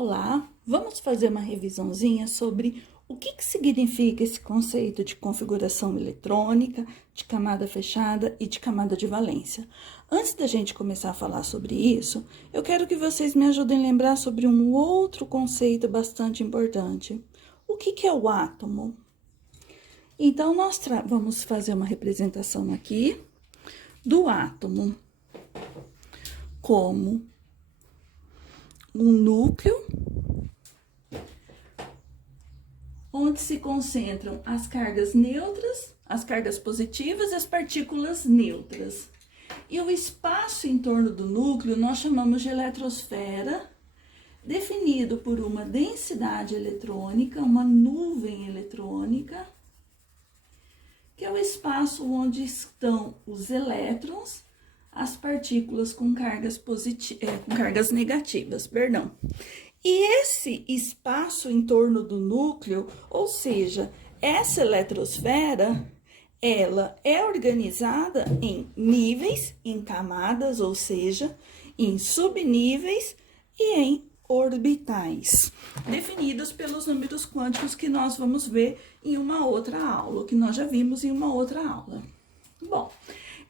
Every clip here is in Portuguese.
Olá, vamos fazer uma revisãozinha sobre o que significa esse conceito de configuração eletrônica, de camada fechada e de camada de valência. Antes da gente começar a falar sobre isso, eu quero que vocês me ajudem a lembrar sobre um outro conceito bastante importante. O que é o átomo? Então, nós vamos fazer uma representação aqui do átomo como um núcleo onde se concentram as cargas neutras, as cargas positivas e as partículas neutras. E o espaço em torno do núcleo nós chamamos de eletrosfera, definido por uma densidade eletrônica, uma nuvem eletrônica, que é o espaço onde estão os elétrons, as partículas com cargas negativas, perdão. E esse espaço em torno do núcleo, ou seja, essa eletrosfera, ela é organizada em níveis, em camadas, ou seja, em subníveis e em orbitais, definidos pelos números quânticos que nós vamos ver em uma outra aula, que nós já vimos em uma outra aula. Bom,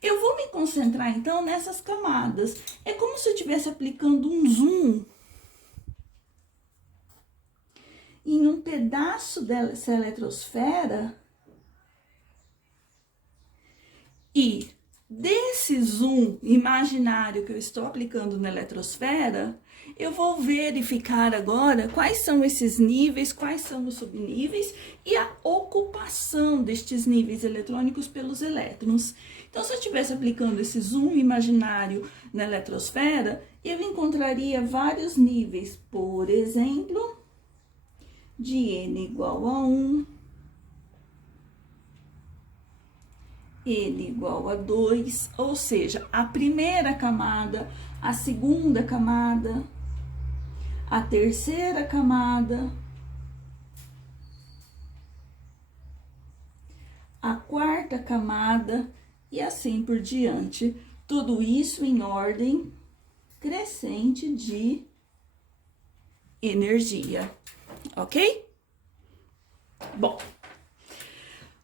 eu vou me concentrar então nessas camadas. É como se eu estivesse aplicando um zoom em um pedaço dessa eletrosfera e desse zoom imaginário que eu estou aplicando na eletrosfera, eu vou verificar agora quais são esses níveis, quais são os subníveis e a ocupação destes níveis eletrônicos pelos elétrons. Então, se eu estivesse aplicando esse zoom imaginário na eletrosfera, eu encontraria vários níveis, por exemplo, de N igual a 1, N igual a 2, ou seja, a primeira camada, a segunda camada, a terceira camada, a quarta camada e assim por diante. Tudo isso em ordem crescente de energia, ok? Bom,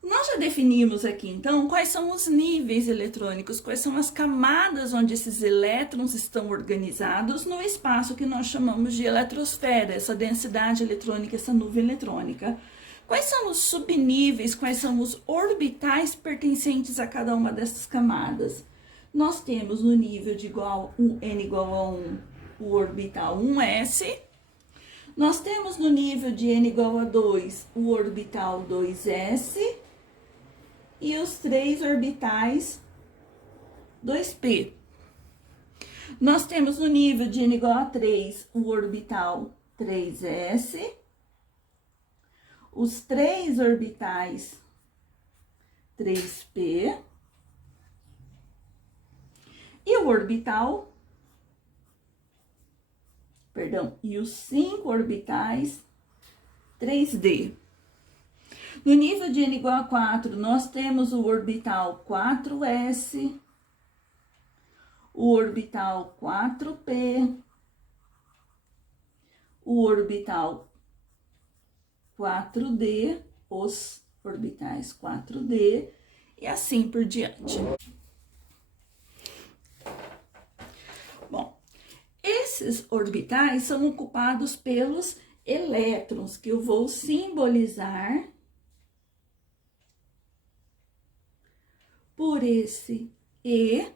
nós já definimos aqui, então, quais são os níveis eletrônicos, quais são as camadas onde esses elétrons estão organizados no espaço que nós chamamos de eletrosfera, essa densidade eletrônica, essa nuvem eletrônica. Quais são os subníveis, quais são os orbitais pertencentes a cada uma dessas camadas? Nós temos no nível de N igual a 1, o orbital 1s. Nós temos no nível de N igual a 2, o orbital 2s. E os três orbitais 2p. Nós temos no nível de N igual a 3, o orbital 3s. Os três orbitais 3p. E o orbital, e os 5 orbitais 3d. No nível de N igual a 4, nós temos o orbital 4s, o orbital 4p, o orbital 4d, os orbitais 4d, e assim por diante. Bom, esses orbitais são ocupados pelos elétrons, que eu vou simbolizar por esse E,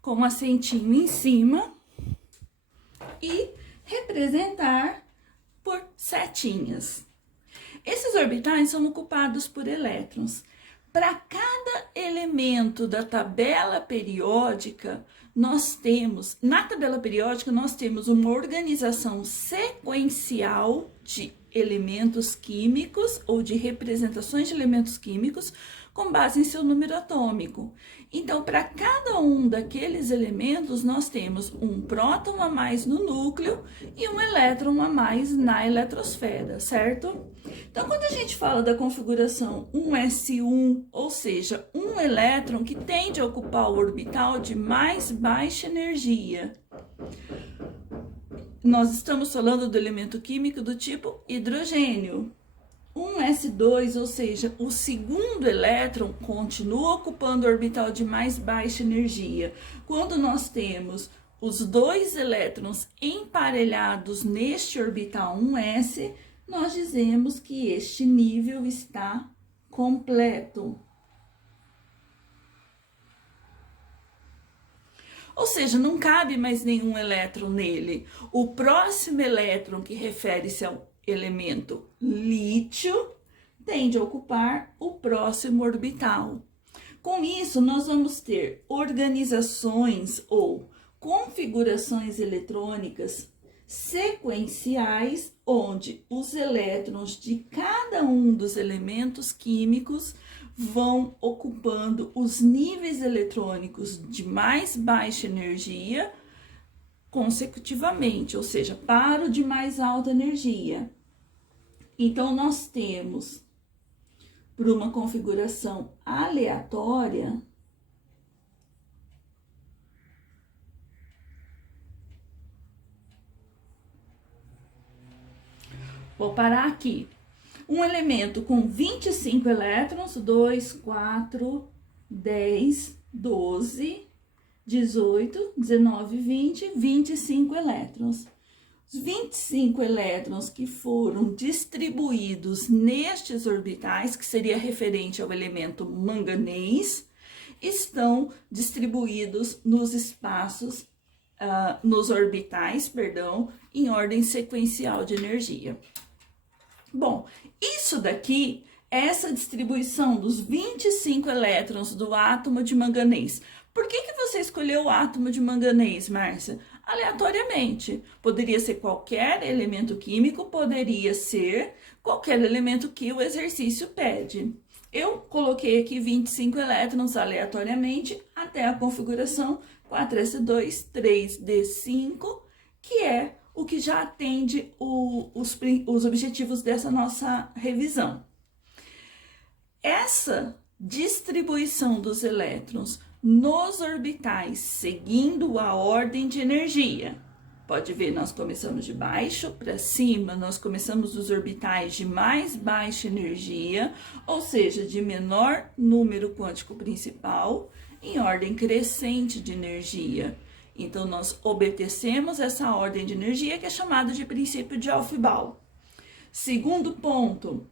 com um acentinho em cima, e representar por setinhas. Esses orbitais são ocupados por elétrons. Para cada elemento da tabela periódica, na tabela periódica, nós temos uma organização sequencial de elementos químicos ou de representações de elementos químicos com base em seu número atômico. Então, para cada um daqueles elementos, nós temos um próton a mais no núcleo e um elétron a mais na eletrosfera, certo? Então, quando a gente fala da configuração 1s1, ou seja, um elétron que tende a ocupar o orbital de mais baixa energia, nós estamos falando do elemento químico do tipo hidrogênio. 1s2, ou seja, o segundo elétron continua ocupando o orbital de mais baixa energia. Quando nós temos os dois elétrons emparelhados neste orbital 1s, nós dizemos que este nível está completo. Ou seja, não cabe mais nenhum elétron nele. O próximo elétron, que refere-se ao elemento lítio, tende a ocupar o próximo orbital. Com isso, nós vamos ter organizações ou configurações eletrônicas sequenciais, onde os elétrons de cada um dos elementos químicos vão ocupando os níveis eletrônicos de mais baixa energia consecutivamente, ou seja, para o de mais alta energia. Então, nós temos, por uma configuração aleatória, vou parar aqui. Um elemento com 25 elétrons, 2, 4, 10, 12, 18, 19, 20, 25 elétrons. Os 25 elétrons que foram distribuídos nestes orbitais, que seria referente ao elemento manganês, estão distribuídos nos espaços, nos orbitais, em ordem sequencial de energia. Bom, isso daqui, essa distribuição dos 25 elétrons do átomo de manganês. Por que você escolheu o átomo de manganês, Márcia? Aleatoriamente. Poderia ser qualquer elemento químico, poderia ser qualquer elemento que o exercício pede. Eu coloquei aqui 25 elétrons aleatoriamente até a configuração 4s2, 3d5, que é o que já atende os objetivos dessa nossa revisão. Essa distribuição dos elétrons nos orbitais, seguindo a ordem de energia. Pode ver, nós começamos de baixo para cima, nós começamos dos orbitais de mais baixa energia, ou seja, de menor número quântico principal, em ordem crescente de energia. Então, nós obedecemos essa ordem de energia, que é chamada de princípio de Aufbau. Segundo ponto,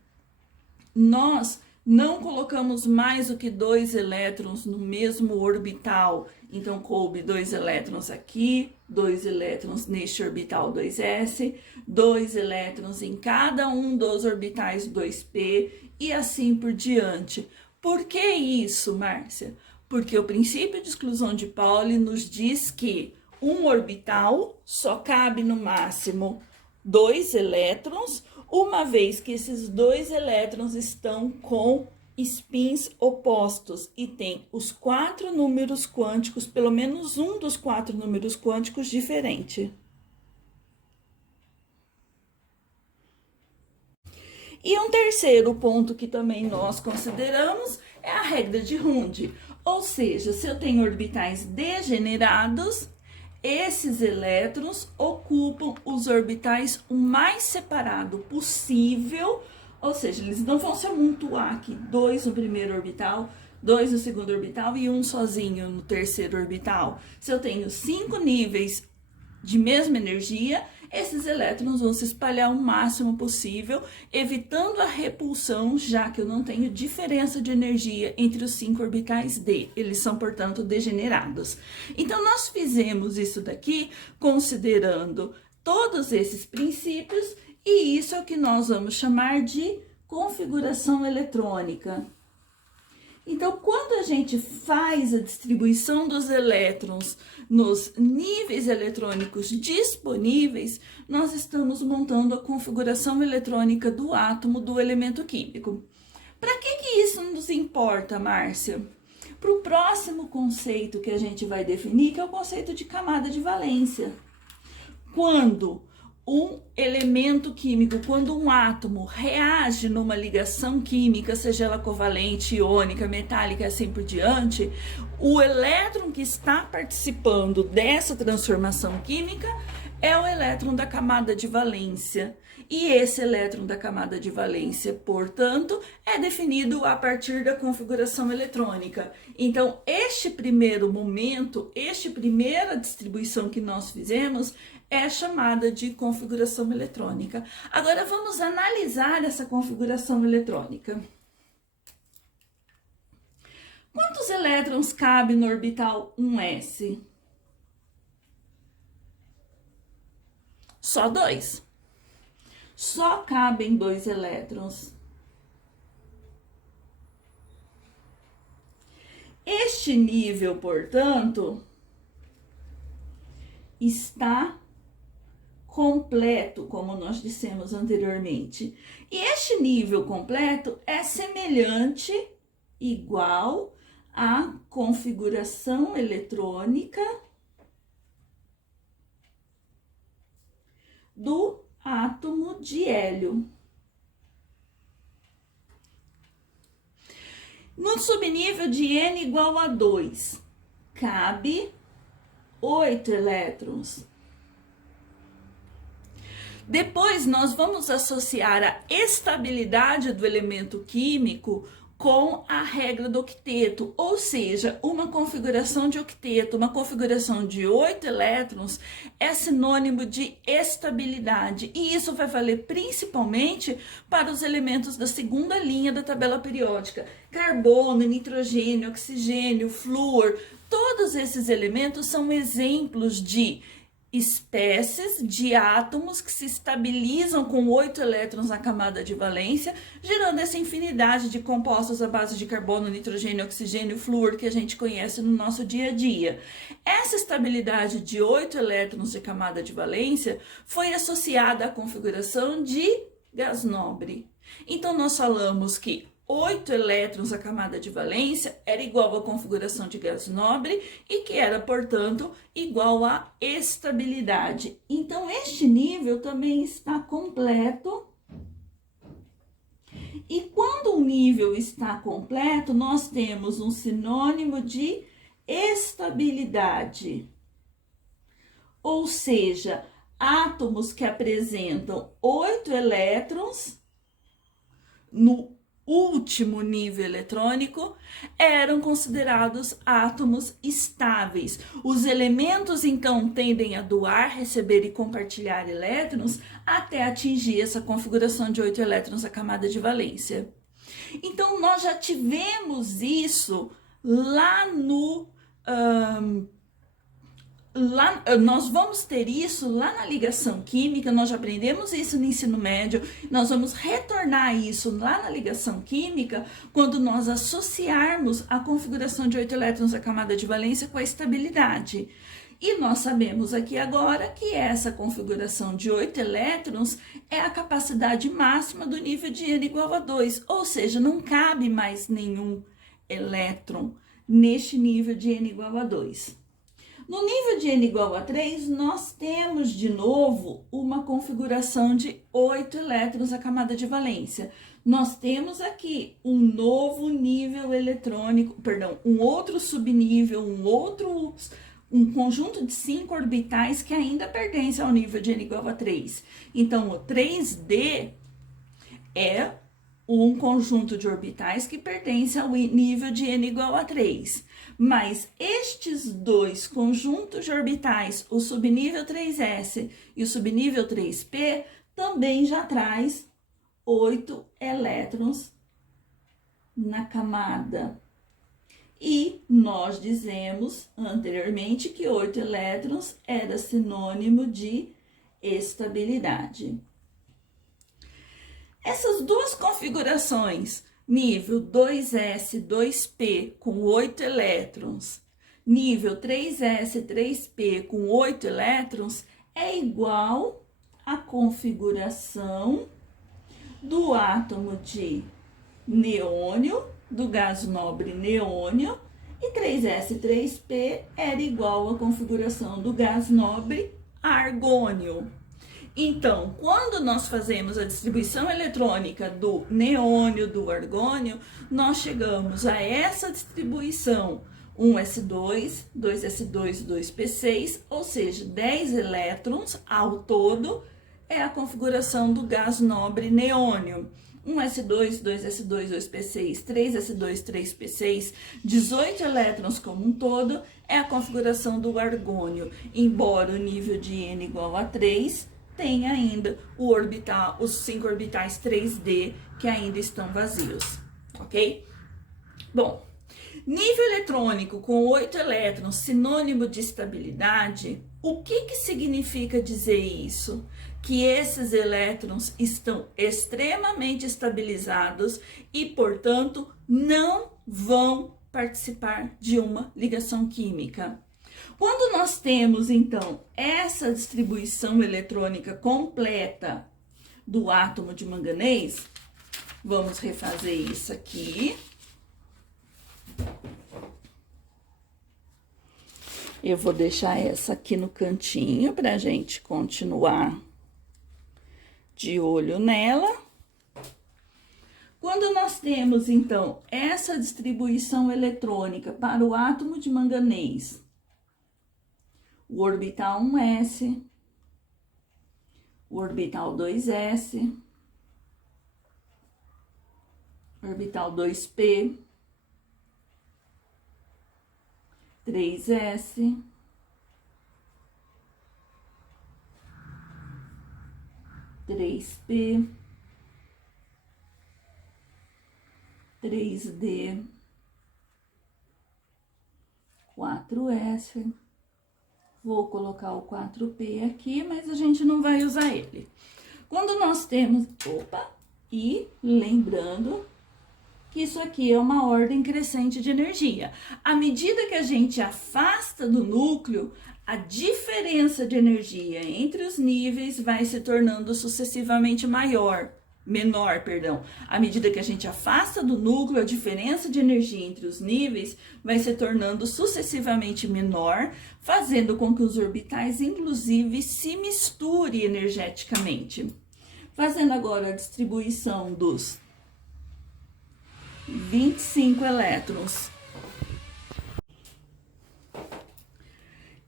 nós não colocamos mais do que 2 elétrons no mesmo orbital. Então, coube 2 elétrons aqui, 2 elétrons neste orbital 2s, 2 elétrons em cada um dos orbitais 2p e assim por diante. Por que isso, Márcia? Porque o princípio de exclusão de Pauli nos diz que um orbital só cabe no máximo 2 elétrons, uma vez que esses 2 elétrons estão com spins opostos e tem os 4 números quânticos, pelo menos um dos 4 números quânticos diferente. E um terceiro ponto que também nós consideramos é a regra de Hund, ou seja, se eu tenho orbitais degenerados, esses elétrons ocupam os orbitais o mais separado possível, ou seja, eles não vão se amontoar aqui, 2 no primeiro orbital, 2 no segundo orbital e 1 sozinho no terceiro orbital. Se eu tenho 5 níveis de mesma energia, esses elétrons vão se espalhar o máximo possível, evitando a repulsão, já que eu não tenho diferença de energia entre os 5 orbitais D. Eles são, portanto, degenerados. Então, nós fizemos isso daqui considerando todos esses princípios, e isso é o que nós vamos chamar de configuração eletrônica. Então, quando a gente faz a distribuição dos elétrons nos níveis eletrônicos disponíveis, nós estamos montando a configuração eletrônica do átomo do elemento químico. Para que isso nos importa, Márcia? Para o próximo conceito que a gente vai definir, que é o conceito de camada de valência. Quando um elemento químico, quando um átomo reage numa ligação química, seja ela covalente, iônica, metálica e assim por diante, o elétron que está participando dessa transformação química é o elétron da camada de valência. E esse elétron da camada de valência, portanto, é definido a partir da configuração eletrônica. Então, este primeiro momento, esta primeira distribuição que nós fizemos, é chamada de configuração eletrônica. Agora, vamos analisar essa configuração eletrônica. Quantos elétrons cabe no orbital 1s? Só 2. Só cabem 2 elétrons. Este nível, portanto, está completo, como nós dissemos anteriormente. E este nível completo é semelhante, igual à configuração eletrônica do átomo de hélio. No subnível de N igual a 2, cabe 8 elétrons. Depois, nós vamos associar a estabilidade do elemento químico com a regra do octeto, ou seja, uma configuração de octeto, uma configuração de 8 elétrons é sinônimo de estabilidade, e isso vai valer principalmente para os elementos da segunda linha da tabela periódica: carbono, nitrogênio, oxigênio, flúor. Todos esses elementos são exemplos de espécies de átomos que se estabilizam com 8 elétrons na camada de valência, gerando essa infinidade de compostos à base de carbono, nitrogênio, oxigênio e flúor que a gente conhece no nosso dia a dia. Essa estabilidade de 8 elétrons de camada de valência foi associada à configuração de gás nobre. Então, nós falamos que 8 elétrons a camada de valência era igual à configuração de gás nobre e que era, portanto, igual à estabilidade. Então, este nível também está completo. E quando o nível está completo, nós temos um sinônimo de estabilidade. Ou seja, átomos que apresentam 8 elétrons no último nível eletrônico eram considerados átomos estáveis. Os elementos, então, tendem a doar, receber e compartilhar elétrons até atingir essa configuração de 8 elétrons a camada de valência. Então, nós já tivemos isso lá no... nós vamos ter isso lá na ligação química, nós já aprendemos isso no ensino médio, nós vamos retornar isso lá na ligação química quando nós associarmos a configuração de 8 elétrons a camada de valência com a estabilidade. E nós sabemos aqui agora que essa configuração de 8 elétrons é a capacidade máxima do nível de N igual a 2, ou seja, não cabe mais nenhum elétron neste nível de N igual a 2. No nível de N igual a 3, nós temos de novo uma configuração de 8 elétrons a camada de valência. Nós temos aqui um novo nível eletrônico, um outro subnível, um conjunto de 5 orbitais que ainda pertence ao nível de N igual a 3. Então, o 3D é um conjunto de orbitais que pertence ao nível de N igual a 3. Mas estes dois conjuntos de orbitais, o subnível 3s e o subnível 3p, também já traz 8 elétrons na camada. E nós dizemos anteriormente que 8 elétrons era sinônimo de estabilidade. Essas duas configurações, nível 2s, 2p com 8 elétrons, nível 3s, 3p com 8 elétrons, é igual à configuração do átomo de neônio, do gás nobre neônio, e 3s, 3p era igual à configuração do gás nobre argônio. Então, quando nós fazemos a distribuição eletrônica do neônio, do argônio, nós chegamos a essa distribuição 1s2, 2s2, 2p6, ou seja, 10 elétrons ao todo é a configuração do gás nobre neônio. 1s2, 2s2, 2p6, 3s2, 3p6, 18 elétrons como um todo é a configuração do argônio, embora o nível de N igual a 3, tem ainda os 5 orbitais 3D que ainda estão vazios, ok? Bom, nível eletrônico com 8 elétrons, sinônimo de estabilidade, o que significa dizer isso? Que esses elétrons estão extremamente estabilizados e, portanto, não vão participar de uma ligação química. Quando nós temos, então, essa distribuição eletrônica completa do átomo de manganês, vamos refazer isso aqui. Eu vou deixar essa aqui no cantinho para a gente continuar de olho nela. Quando nós temos, então, essa distribuição eletrônica para o átomo de manganês, o orbital 1s, o orbital 2s, orbital 2p, 3s, três P, 3D, 4S. Vou colocar o 4P aqui, mas a gente não vai usar ele. Quando nós temos... Opa! E lembrando que isso aqui é uma ordem crescente de energia. À medida que a gente afasta do núcleo, a diferença de energia entre os níveis vai se tornando sucessivamente menor. À medida que a gente afasta do núcleo, a diferença de energia entre os níveis vai se tornando sucessivamente menor, fazendo com que os orbitais, inclusive, se misturem energeticamente. Fazendo agora a distribuição dos 25 elétrons,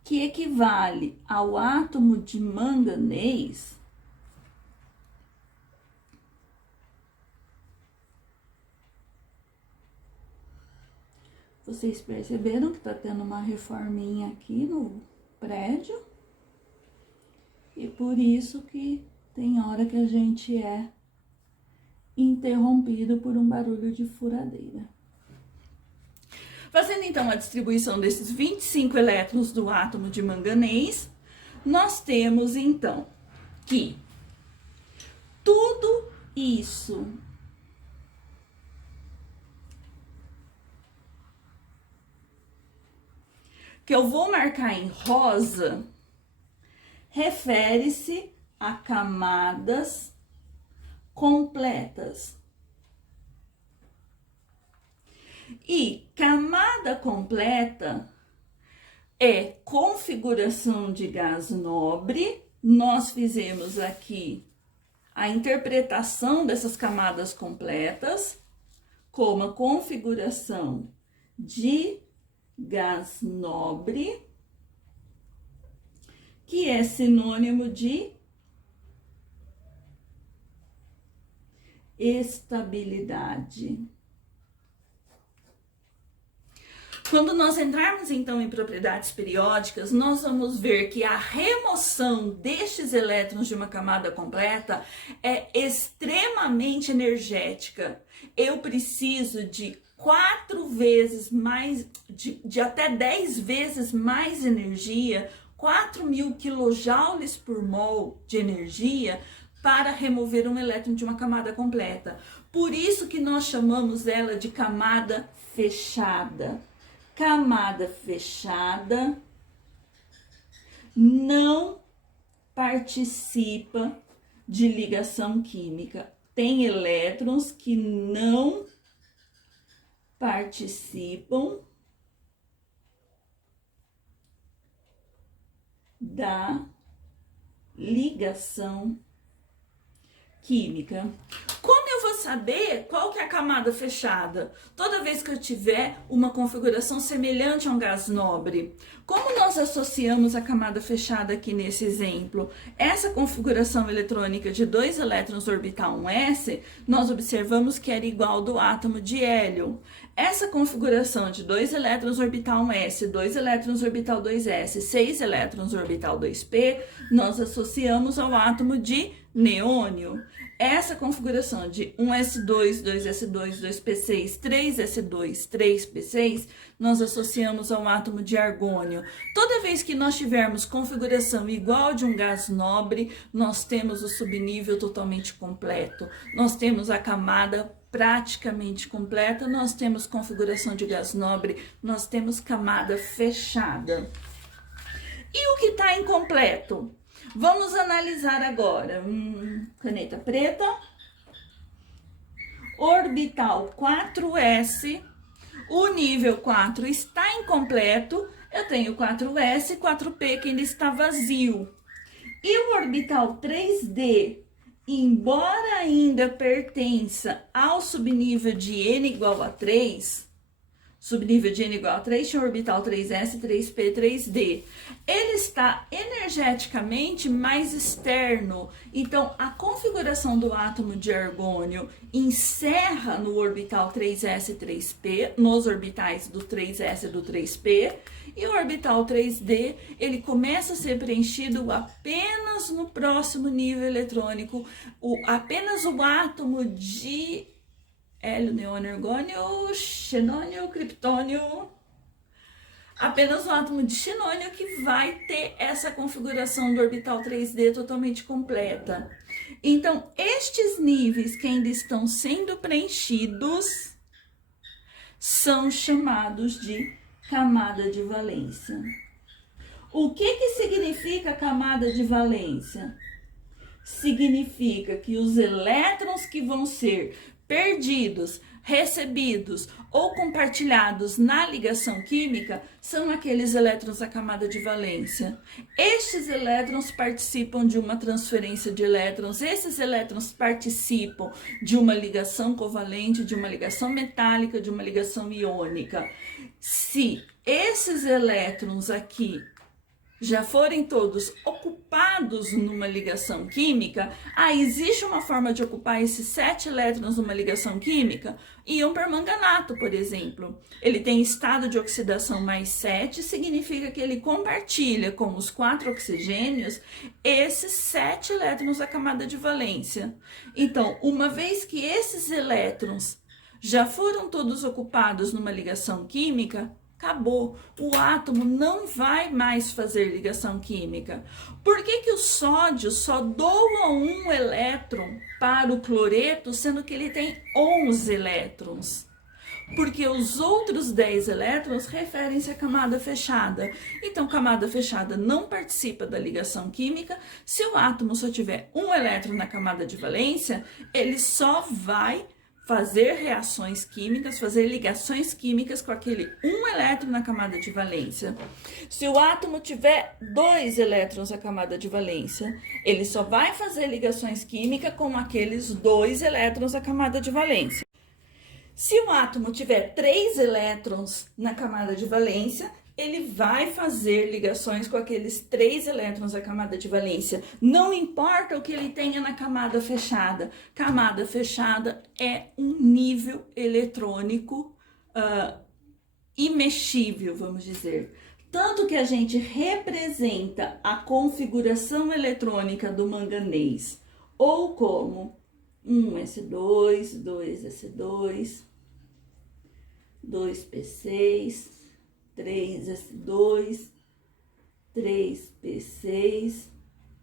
que equivale ao átomo de manganês, vocês perceberam que tá tendo uma reforminha aqui no prédio, e por isso que tem hora que a gente é interrompido por um barulho de furadeira. Fazendo então a distribuição desses 25 elétrons do átomo de manganês, nós temos então que tudo isso que eu vou marcar em rosa refere-se a camadas completas. E camada completa é configuração de gás nobre. Nós fizemos aqui a interpretação dessas camadas completas como a configuração de gás nobre, que é sinônimo de estabilidade. Quando nós entrarmos, então, em propriedades periódicas, nós vamos ver que a remoção destes elétrons de uma camada completa é extremamente energética. Eu preciso de 4 vezes mais, de até 10 vezes mais energia, 4.000 quilojoules por mol de energia, para remover um elétron de uma camada completa. Por isso que nós chamamos ela de camada fechada. Camada fechada não participa de ligação química. Tem elétrons que não participam da ligação química. Como eu vou saber qual que é a camada fechada? Toda vez que eu tiver uma configuração semelhante a um gás nobre. Como nós associamos a camada fechada aqui nesse exemplo? Essa configuração eletrônica de 2 elétrons orbital 1s, nós observamos que era igual do átomo de hélio. Essa configuração de 2 elétrons orbital 1s, 2 elétrons orbital 2s, 6 elétrons orbital 2p, nós associamos ao átomo de neônio. Essa configuração de 1s2, 2s2, 2p6, 3s2, 3p6, nós associamos ao átomo de argônio. Toda vez que nós tivermos configuração igual de um gás nobre, nós temos o subnível totalmente completo. Nós temos a camada praticamente completa, nós temos configuração de gás nobre, nós temos camada fechada. E o que está incompleto? Vamos analisar agora. Caneta preta. Orbital 4s. O nível 4 está incompleto. Eu tenho 4s e 4p que ainda está vazio. E o orbital 3d, embora ainda pertença ao subnível de n igual a 3, subnível de n igual a 3, tinha orbital 3s, 3p, 3d. Ele está energeticamente mais externo. Então, a configuração do átomo de argônio encerra no orbital 3s e 3p, nos orbitais do 3s e do 3p. E o orbital 3d, ele começa a ser preenchido apenas no próximo nível eletrônico. Apenas o átomo de hélio, neônio, argônio, xenônio, criptônio. Apenas o átomo de xenônio que vai ter essa configuração do orbital 3d totalmente completa. Então, estes níveis que ainda estão sendo preenchidos são chamados de camada de valência. O que significa camada de valência? Significa que os elétrons que vão ser perdidos, recebidos ou compartilhados na ligação química são aqueles elétrons da camada de valência. Estes elétrons participam de uma transferência de elétrons, esses elétrons participam de uma ligação covalente, de uma ligação metálica, de uma ligação iônica. Se esses elétrons aqui já forem todos ocupados numa ligação química, existe uma forma de ocupar esses 7 elétrons numa ligação química? Íon permanganato, por exemplo. Ele tem estado de oxidação mais 7, significa que ele compartilha com os 4 oxigênios esses 7 elétrons da camada de valência. Então, uma vez que esses elétrons já foram todos ocupados numa ligação química, acabou. O átomo não vai mais fazer ligação química. Por que o sódio só doa 1 elétron para o cloreto, sendo que ele tem 11 elétrons? Porque os outros 10 elétrons referem-se à camada fechada. Então, camada fechada não participa da ligação química. Se o átomo só tiver 1 elétron na camada de valência, ele só vai fazer reações químicas, fazer ligações químicas com aquele 1 elétron na camada de valência. Se o átomo tiver 2 elétrons na camada de valência, ele só vai fazer ligações químicas com aqueles 2 elétrons na camada de valência. Se o átomo tiver 3 elétrons na camada de valência, ele vai fazer ligações com aqueles 3 elétrons da camada de valência. Não importa o que ele tenha na camada fechada. Camada fechada é um nível eletrônico imexível, vamos dizer. Tanto que a gente representa a configuração eletrônica do manganês ou como 1s2, 2s2, 2p6, 3s2, 3p6,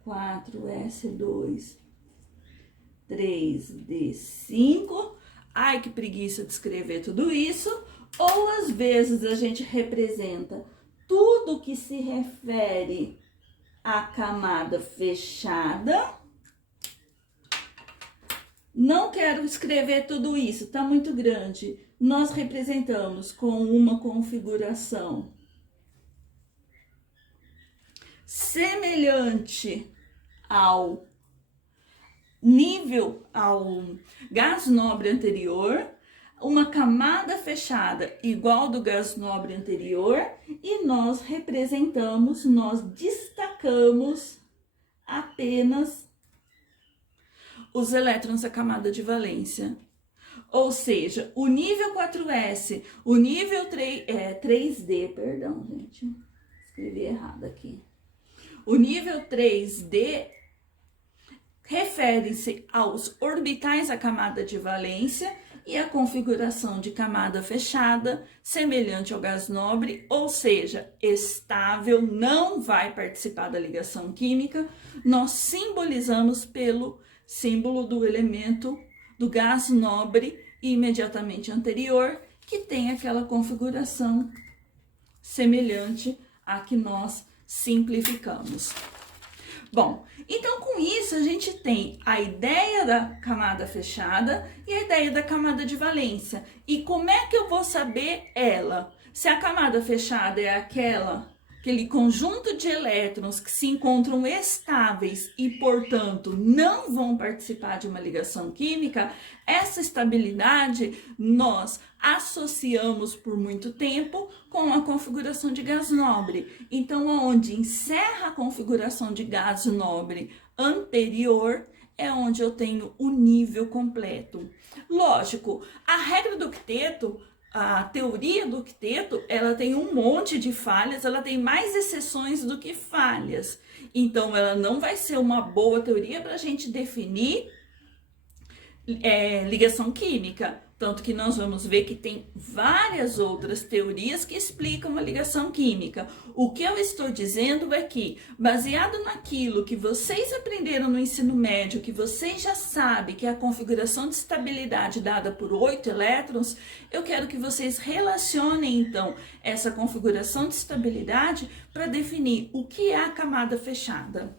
4s2, 3d5. Ai, que preguiça de escrever tudo isso. Ou às vezes a gente representa tudo que se refere à camada fechada. Não quero escrever tudo isso, tá muito grande. Nós representamos com uma configuração semelhante nível ao gás nobre anterior, uma camada fechada igual do gás nobre anterior, e nós representamos, nós destacamos apenas os elétrons da camada de valência. Ou seja, o nível 4s, o nível 3D, perdão, gente, escrevi errado aqui. O nível 3D refere-se aos orbitais da camada de valência e a configuração de camada fechada, semelhante ao gás nobre, ou seja, estável, não vai participar da ligação química. Nós simbolizamos pelo símbolo do elemento do gás nobre imediatamente anterior, que tem aquela configuração semelhante à que nós simplificamos. Bom, então com isso a gente tem a ideia da camada fechada e a ideia da camada de valência. E como é que eu vou saber ela? Se a camada fechada é aquele conjunto de elétrons que se encontram estáveis e, portanto, não vão participar de uma ligação química, essa estabilidade nós associamos por muito tempo com a configuração de gás nobre. Então, onde encerra a configuração de gás nobre anterior, é onde eu tenho o nível completo. Lógico, a regra do octeto, a teoria do octeto, ela tem um monte de falhas, ela tem mais exceções do que falhas. Então, ela não vai ser uma boa teoria para a gente definir ligação química. Tanto que nós vamos ver que tem várias outras teorias que explicam a ligação química. O que eu estou dizendo é que, baseado naquilo que vocês aprenderam no ensino médio, que vocês já sabem que é a configuração de estabilidade dada por 8 elétrons, eu quero que vocês relacionem, então, essa configuração de estabilidade para definir o que é a camada fechada.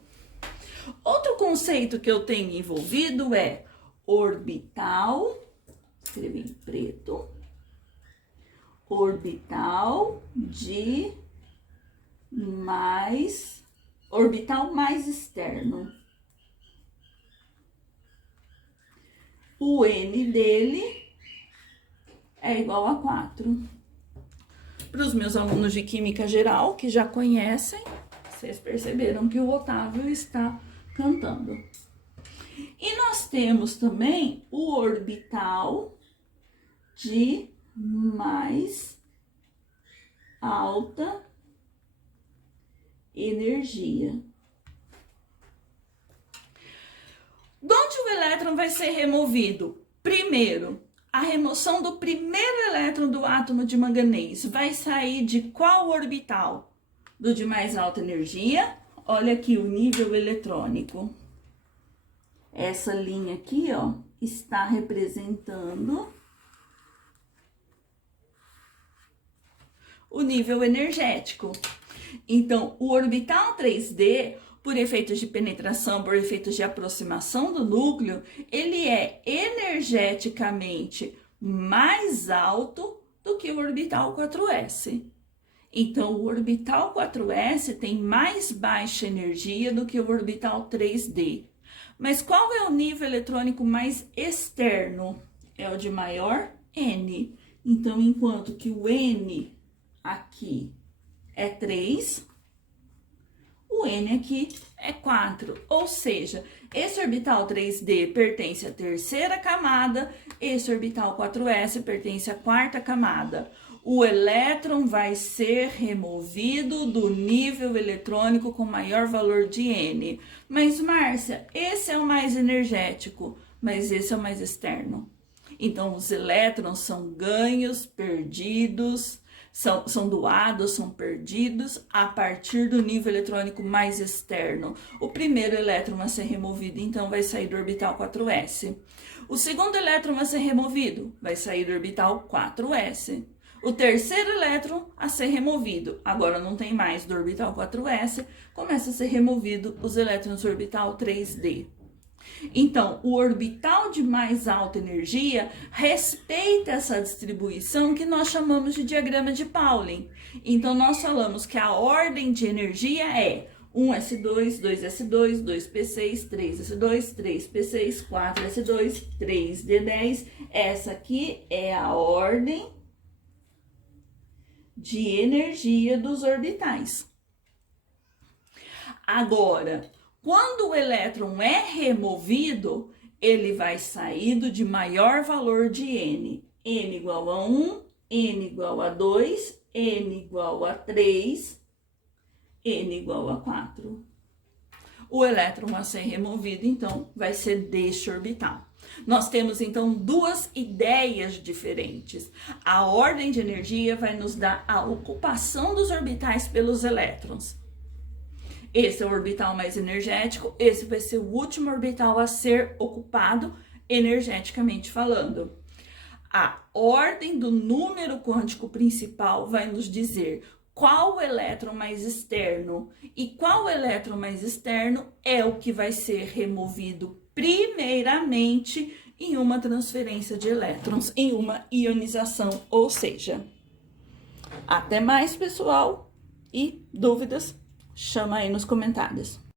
Outro conceito que eu tenho envolvido é orbital. Escrevi em preto, orbital mais externo. O N dele é igual a 4. Para os meus alunos de Química Geral, que já conhecem, vocês perceberam que o Otávio está cantando. E nós temos também o orbital de mais alta energia. De onde o elétron vai ser removido? Primeiro, a remoção do primeiro elétron do átomo de manganês vai sair de qual orbital? Do de mais alta energia. Olha aqui o nível eletrônico. Essa linha aqui, ó, está representando o nível energético. Então, o orbital 3D, por efeitos de penetração, por efeitos de aproximação do núcleo, ele é energeticamente mais alto do que o orbital 4s. Então, o orbital 4s tem mais baixa energia do que o orbital 3D. Mas qual é o nível eletrônico mais externo? É o de maior N. Então, enquanto que o N aqui é 3, o N aqui é 4. Ou seja, esse orbital 3D pertence à terceira camada, esse orbital 4s pertence à quarta camada. O elétron vai ser removido do nível eletrônico com maior valor de N. Mas, Márcia, esse é o mais energético, mas esse é o mais externo. Então, os elétrons são ganhos, perdidos, são doados, são perdidos a partir do nível eletrônico mais externo. O primeiro elétron a ser removido, então, vai sair do orbital 4s. O segundo elétron a ser removido vai sair do orbital 4s. O terceiro elétron a ser removido, agora não tem mais do orbital 4s, começa a ser removido os elétrons do orbital 3d. Então, o orbital de mais alta energia respeita essa distribuição que nós chamamos de diagrama de Pauling. Então, nós falamos que a ordem de energia é 1s2, 2s2, 2p6, 3s2, 3p6, 4s2, 3d10. Essa aqui é a ordem de energia dos orbitais. Agora, quando o elétron é removido, ele vai sair de maior valor de N. N igual a 1, N igual a 2, N igual a 3, N igual a 4. O elétron a ser removido, então, vai ser deste orbital. Nós temos, então, duas ideias diferentes. A ordem de energia vai nos dar a ocupação dos orbitais pelos elétrons. Esse é o orbital mais energético, esse vai ser o último orbital a ser ocupado, energeticamente falando. A ordem do número quântico principal vai nos dizer qual o elétron mais externo, e qual elétron mais externo é o que vai ser removido primeiramente em uma transferência de elétrons, em uma ionização, ou seja. Até mais, pessoal, e dúvidas, chama aí nos comentários.